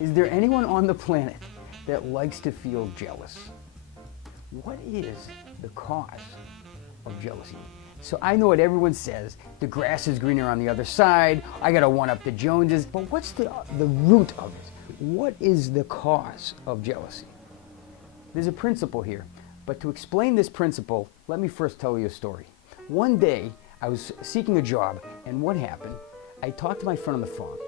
Is there anyone on the planet that likes to feel jealous? What is the cause of jealousy? So I know what everyone says, the grass is greener on the other side, I gotta one up the Joneses, but what's the root of it? What is the cause of jealousy? There's a principle here, but to explain this principle, let me first tell you a story. One day, I was seeking a job, and what happened? I talked to my friend on the phone.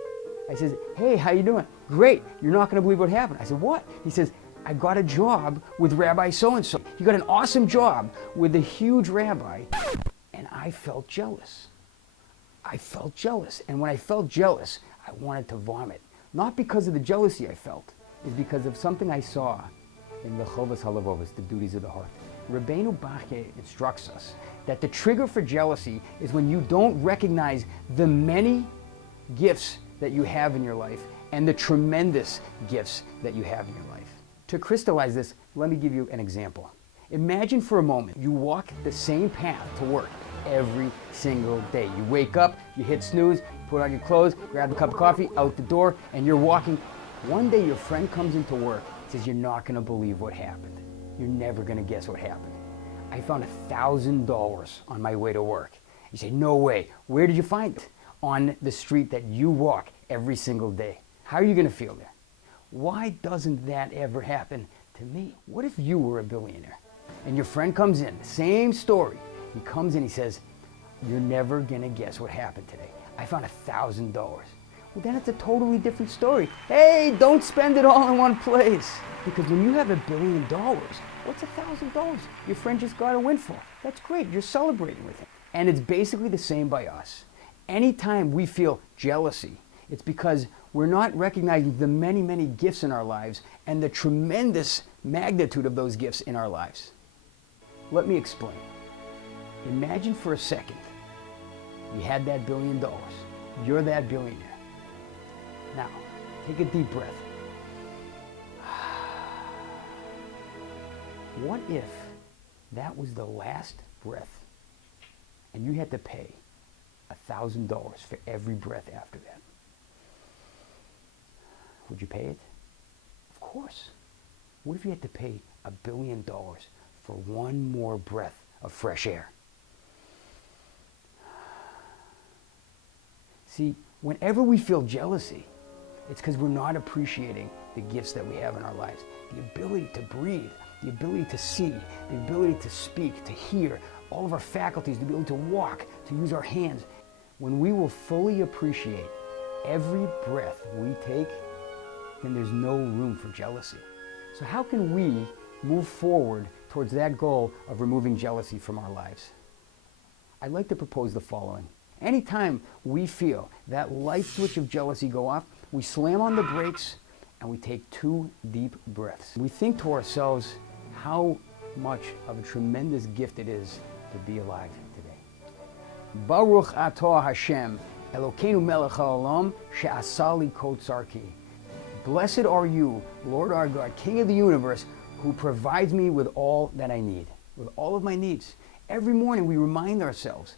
I said, hey, how you doing? Great, you're not gonna believe what happened. I said, what? He says, I got a job with Rabbi so-and-so. He got an awesome job with a huge rabbi, and I felt jealous. I felt jealous, and when I felt jealous, I wanted to vomit. Not because of the jealousy I felt, it's because of something I saw in the Chovas Halavovos, the duties of the heart. Rabbeinu Bachye instructs us that the trigger for jealousy is when you don't recognize the many gifts that you have in your life and the tremendous gifts that you have in your life. To crystallize this, let me give you an example. Imagine for a moment you walk the same path to work every single day. You wake up, you hit snooze, put on your clothes, grab a cup of coffee, out the door, and you're walking. One day your friend comes into work, says, you're not gonna believe what happened. You're never gonna guess what happened. I found $1,000 on my way to work. You say, no way. Where did you find it? On the street that you walk every single day. How are you gonna feel there? Why doesn't that ever happen to me? What if you were a billionaire and your friend comes in, same story. He comes in, he says, you're never gonna guess what happened today. I found $1,000. Well, then it's a totally different story. Hey, don't spend it all in one place. Because when you have $1 billion, what's $1,000? Your friend just got a windfall. That's great, you're celebrating with him. And it's basically the same by us. Anytime we feel jealousy, it's because we're not recognizing the many, many gifts in our lives and the tremendous magnitude of those gifts in our lives. Let me explain. Imagine for a second, you had that $1 billion. You're that billionaire. Now, take a deep breath. What if that was the last breath and you had to pay $1,000 for every breath after that? Would you pay it? Of course. What if you had to pay $1 billion for one more breath of fresh air? See, whenever we feel jealousy, it's because we're not appreciating the gifts that we have in our lives. The ability to breathe, the ability to see, the ability to speak, to hear, all of our faculties, the ability to walk, to use our hands. When we will fully appreciate every breath we take, then there's no room for jealousy. So how can we move forward towards that goal of removing jealousy from our lives? I'd like to propose the following. Anytime we feel that light switch of jealousy go off, we slam on the brakes and we take 2 deep breaths. We think to ourselves how much of a tremendous gift it is to be alive today. Baruch atah Hashem, Elokeinu melech haolam, she'asa li kol tzarki. Blessed are you, Lord our God, King of the universe, who provides me with all that I need, with all of my needs. Every morning we remind ourselves,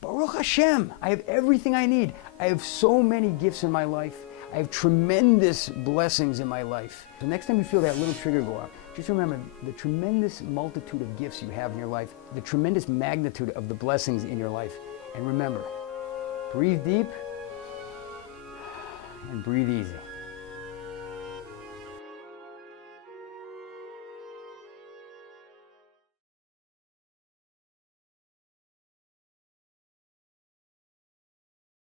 Baruch Hashem, I have everything I need. I have so many gifts in my life. I have tremendous blessings in my life. So next time you feel that little trigger go off, just remember the tremendous multitude of gifts you have in your life, the tremendous magnitude of the blessings in your life. And remember, breathe deep and breathe easy.